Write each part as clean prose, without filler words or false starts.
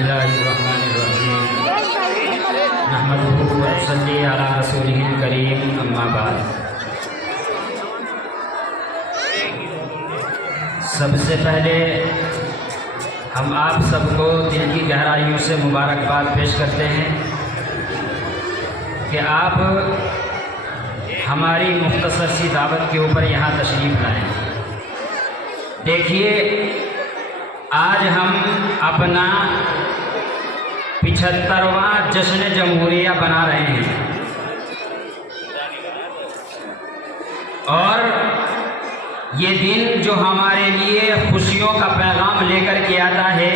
الله الرحمن الرحيم نحمده ونصلي على رسوله الكريم اما بعد سب سے پہلے ہم آپ سب کو دل کی گہرائیوں سے مبارکباد پیش کرتے ہیں کہ آپ ہماری مختصر سی دعوت کے اوپر یہاں تشریف لائیں۔ دیکھیے آج ہم اپنا 75واں جشن جمہوریہ بنا رہے ہیں اور یہ دن جو ہمارے لیے خوشیوں کا پیغام لے کر کے آتا ہے،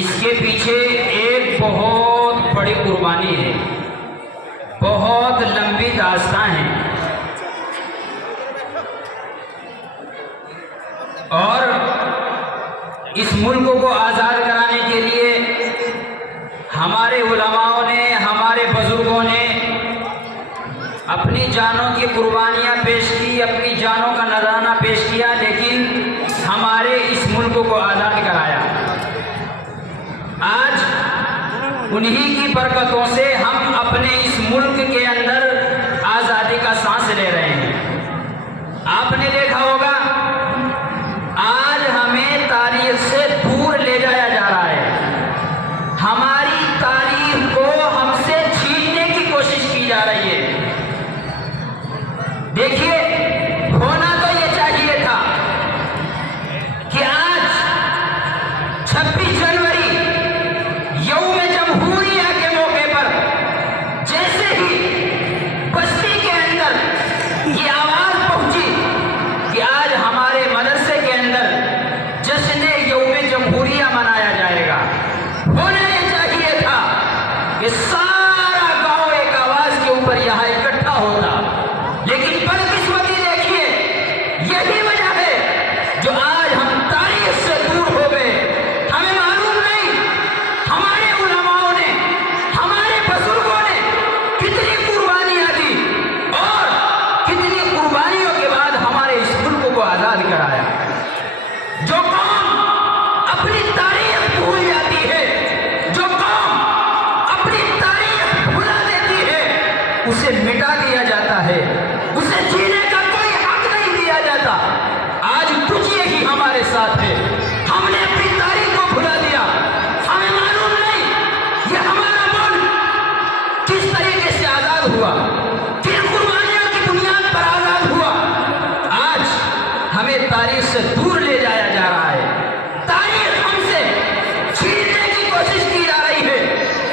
اس کے پیچھے ایک بہت بڑی قربانی ہے، بہت لمبی داستان ہے اور اس ملک کو آزاد کرانے کے لیے ہمارے علماؤں نے، ہمارے بزرگوں نے اپنی جانوں کی قربانیاں پیش کی، اپنی جانوں کا نذرانہ پیش کیا، لیکن ہمارے اس ملک کو آزاد کرایا۔ آج انہی کی برکتوں سے ہم اپنے اس ملک کے اندر آزادی کا سانس لے رہے ہیں۔ آپ نے دیکھا ہوگا آج ہمیں تاریخ سے دور لے جایا جا رہا ہے، ہماری تاریخ کو ہم سے چھیننے کی کوشش کی جا رہی ہے۔ دیکھیے ہونا تو یہ چاہیے تھا کہ آج 26 جنوری یوم جمہوریہ کے موقع پر جیسے ہی بستی کے اندر یہ آواز پہنچی کہ آج ہمارے مدرسے کے اندر جشن یوم جمہوریہ منایا جائے گا، ہونا یہ چاہیے تھا کہ سارا گاؤں ایک آواز کے اوپر یہاں اکٹھا ہوتا، لیکن بدقسمتی دیکھیے یہی وجہ ہے جو آج ہم تاریخ سے دور ہو گئے۔ ہمیں معلوم نہیں ہمارے علماؤں نے، ہمارے بزرگوں نے کتنی قربانیاں دی اور کتنی قربانیوں کے بعد ہمارے اس ملک کو آزاد کرایا۔ جو قوم اپنی تاریخ بھول جاتی ہے، جو قوم اپنی تاریخ بھلا دیتی ہے، اسے مٹا دیا جاتا ہے، اسے جینے کا کوئی حق نہیں دیا جاتا۔ آج کچھ یہی ہمارے ساتھ ہے، ہم نے اپنی تاریخ کو بھلا دیا، ہمیں معلوم نہیں یہ ہمارا ملک کس طریقے سے آزاد ہوا، کن قربانیوں کی بنیاد پر آزاد ہوا۔ آج ہمیں تاریخ سے دور لے جایا جا رہا ہے، تاریخ ہم سے چھیننے کی کوشش کی جا رہی ہے۔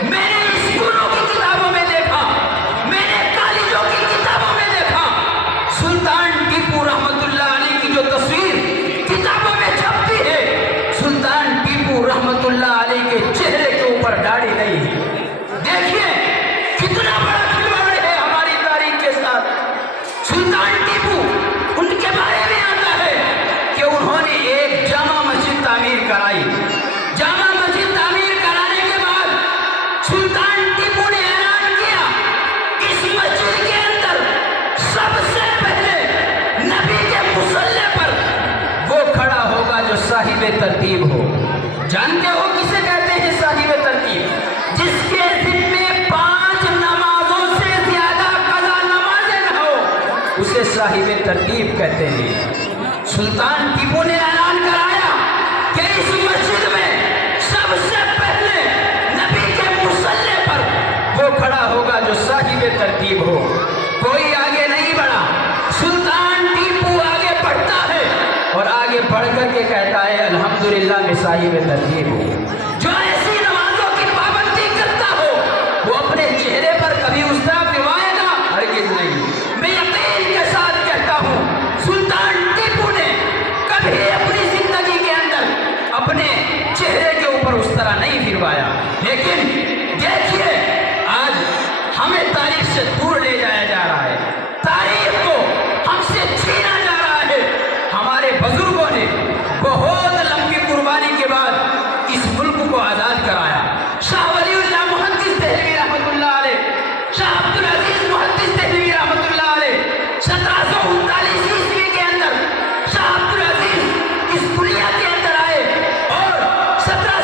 میں نے اسکولوں کی کتابوں میں دیکھا، میں نے کالجوں کی کتابوں میں دیکھا، سلطان ٹیپو رحمت اللہ علیہ کی جو تصویر کتابوں میں چھپتی ہے، سلطان ٹیپو رحمت اللہ علیہ کے چہرے کے اوپر داڑھی نہیں ہے۔ دیکھیے کتنا بڑا کھلواڑ ہے ہماری تاریخ کے ساتھ۔ سلطان ٹیپو ان کے بارے میں آتا ہے کہ انہوں نے ایک جامع مسجد تعمیر کرائی، جامع مسجد تعمیر کرانے کے بعد سلطان ٹیپو نے اعلان کیا اس مسجد کے اندر سب سے پہلے نبی کے مصلی پر وہ کھڑا ہوگا جو صاحب ترتیب ہو۔ جانتے ہو کسے کہتے ہیں صاحب ترتیب؟ جس کے ذمے 5 نمازوں سے زیادہ قضا نمازیں نہ ہو، اسے صاحب ترتیب کہتے ہیں۔ سلطان ٹیپو نے اعلان کرایا کہ اس مسجد میں سب سے پہلے نبی کے مصلی پر وہ کھڑا ہوگا جو صاحب ترتیب ہو۔ کوئی آگے نہیں بڑھا، سلطان ٹیپو آگے بڑھتا ہے اور آگے بڑھ کر کے کہتا ہے الحمدللہ میں صاحب ترتیب ہوں۔ جو ایسی نمازوں کی پابندی کرتا ہو وہ اپنے چہرے پر کبھی اس طرح دکھائے گا؟ ہرگز نہیں۔ میں یقین کے ساتھ کہتا ہوں سلطان ٹیپو نے کبھی اپنی زندگی کے اندر اپنے چہرے کے اوپر اس طرح نہیں پھروایا۔ لیکن دیکھیے آج ہمیں تاریخ سے دور لے جایا جا رہا ہے، تاریخ کو ہم سے چھینا جا رہا ہے۔ ہمارے بزرگوں نے بہت لمبی قربانی کے بعد اس ملک کو آزاد کرایا۔ شاہ ولی اللہ محدث دہلوی رحمت اللہ علیہ، شاہ عبدالعزیز محدث دہلوی رحمت اللہ علیہ 1739 عیسوی کے اندر شاہ عبدالعزیز اس دنیا کے اندر آئے اور 17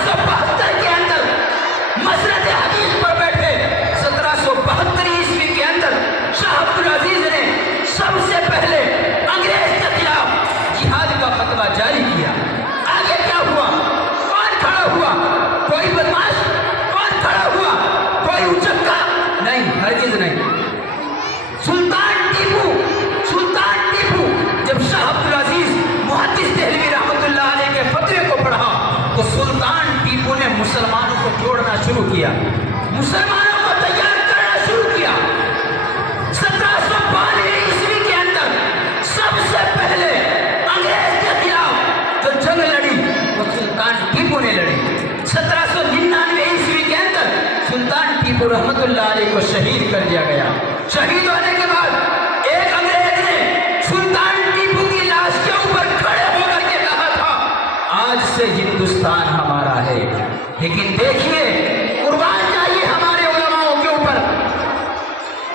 किया, मुसलमानों को तैयार करना शुरू किया। 1792 ईस्वी के अंदर सबसे पहले अंग्रेज के खिलाफ जो जंग लड़ी वो सुल्तान टीपू ने लड़ी। 1799 ईस्वी के अंदर सुल्तान टीपू रहमतुल्लाह अलैह को शहीद कर दिया गया। शहीद होने के बाद एक अंग्रेज ने सुल्तान टीपू की लाश के ऊपर खड़े होकर के कहा था, आज से हिंदुस्तान हमारा है। लेकिन देखिए, कुर्बान जाइए हमारे उलमाओं के ऊपर।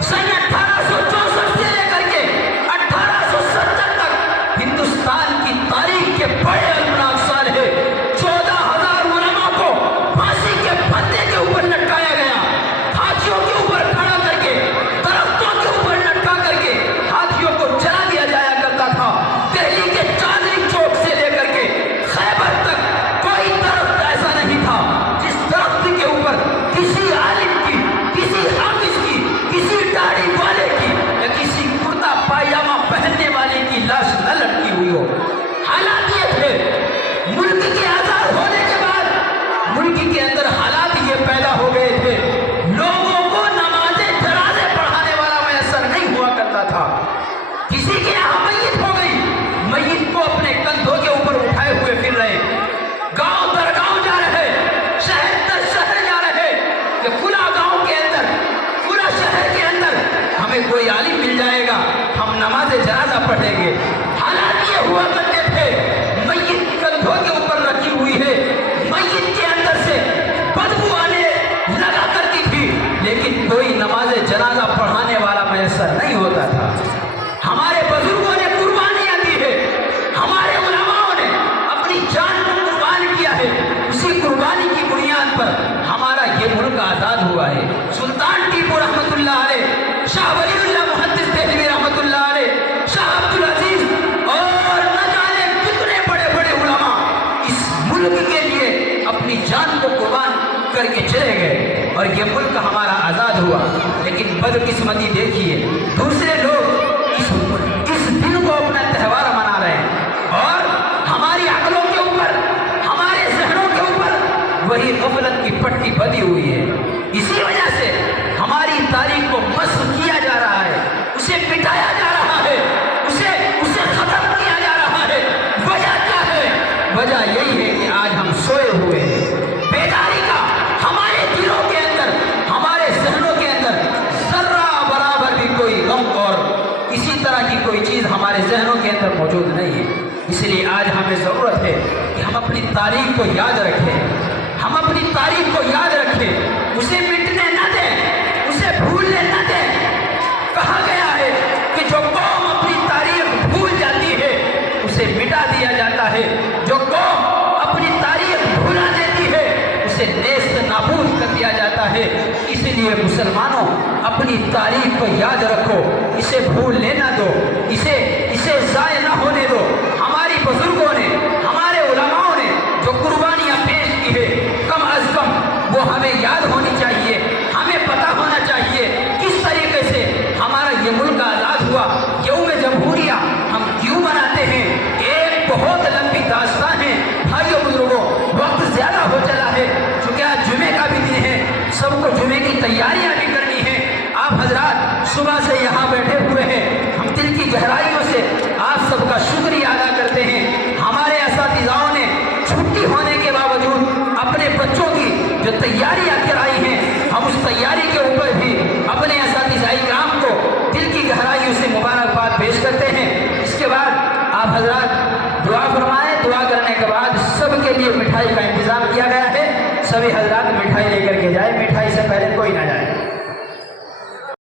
सन 1864 से लेकर के 1870 तक हिंदुस्तान की तारीख के बड़े अलमनाक साल है। 14,000 उलमा को फांसी के फंदे के ऊपर लटकाया गया, हाथियों के ऊपर खड़ा करके, दरख्तों के ऊपर लटका करके हाथियों को जला दिया जाया करता था। दिल्ली के चांदनी चौक से लेकर के खैबर तक कोई दरख्त ऐसा नहीं था जिस दरख्त के ऊपर किसी आलिम की, किसी हाफिज की, किसी दाढ़ी वाले की या किसी कुर्ता पायजामा पहनने वाले की लाश न लटकी हुई हो। हालात ये थे, मुल्क के आजाद होने के बाद मुल्क के अंदर हालात ये पैदा हो गए थे, लोगों को नमाज़े जनाज़े पढ़ाने वाला मैसर नहीं हुआ करता था। किसी के यहाँ मैयत हो गई, मैयत को अपने कंधों के ऊपर उठाए हुए फिर रहे, गांव दर गांव जा रहे, शहर दर शहर जा रहे कि खुला गांव के अंदर, खुला शहर के अंदर हमें कोई आलिम मिल जाएगा, हम नमाज जनाजा पढ़ेंगे। हालात ये हुआ करते थे, मैयत कंधों के ऊपर रखी हुई है, मैयत के अंदर से बदबू आने लगा करती थी, लेकिन कोई नमाज जनाजा पढ़ाने वाला मैसर नहीं होता था। हमारे बुजुर्गों ने कुर्बानियां दी है, हमारे उलमाओं ने अपनी जान को कुर्बान किया है। उसी कुर्बानी की बुनियाद पर हमारा ये मुल्क आज़ाद हुआ है। सुल्तान टीपू रहमतुल्लाह अलैह, शाह वलीउल्लाह मुहद्दिस देहलवी रहमतुल्लाह अलैह, शाह अब्दुल अजीज और न जाने कितने बड़े बड़े उलमा इस मुल्क के लिए अपनी जान को कुर्बान करके चले गए और ये मुल्क हमारा आज़ाद हुआ। लेकिन बदकिस्मती देखिए, दूसरे लोग इस दिन को अपना त्यौहार मना रहे हैं और हमारी अकलों के ऊपर, हमारे जहनों के ऊपर वही गफलत की पट्टी बंधी हुई है। इसी वजह से हमारी तारीख को मस्ख किया जा रहा है, उसे मिटाया जा रहा है, उसे खत्म किया जा रहा है। वजह क्या है? वजह यही है कि आज हम सोए हुए हैं। बेदारी का हमारे दिलों के अंदर, हमारे जहनों के अंदर जर्रा बराबर भी कोई गम और इसी तरह की कोई चीज़ हमारे जहनों के अंदर मौजूद नहीं है। इसलिए आज हमें ज़रूरत है कि हम अपनी तारीख को याद रखें, हम अपनी तारीख को याद रखें, उसे मिटने न दें, उसे भूलने न दें। कहा गया है कि जो कौम अपनी तारीख भूल जाती है उसे मिटा दिया जाता है, जो कौम अपनी तारीख भुला देती है उसे नेस्त नाबूद कर दिया जाता है। इसलिए मुसलमानों, अपनी तारीख को याद रखो, इसे भूलने न दो, इसे ज़ाय न होने दो। हमारी बुजुर्गों ने, हमारे उलमाओं ने जो कुर्बानियाँ पेश की है, कम अज़ कम वो हमें याद होनी चाहिए। हमें पता होना चाहिए किस तरीके से हमारा ये मुल्क आज़ाद हुआ। यौम जमहूरिया हम क्यों मनाते हैं? एक बहुत लंबी दास्तान है भाइयों बुजुर्गों, वक्त ज़्यादा हो चला है, चूँकि आज जुमे का भी दिन है, सबको जुमे की तैयारियाँ भी करनी है। आप हजरात सुबह से यहाँ बैठे हुए हैं, हम दिल की गहराइयों से आप सबका शुक्रिया अदा करते हैं। हमारे असातिज़ाओं ने छुट्टी होने के बावजूद अपने बच्चों की जो तैयारियाँ कराई हैं, हम उस तैयारी के ऊपर भी अपने असातिज़ाए किराम को दिल की गहराइयों से मुबारकबाद पेश करते हैं। इसके बाद आप हजरात दुआ फरमाएं। दुआ करने के बाद सबके लिए मिठाई का इंतज़ाम किया गया है, सभी हजरात मिठाई लेकर के जाए, मिठाई से पहले कोई ना जाए।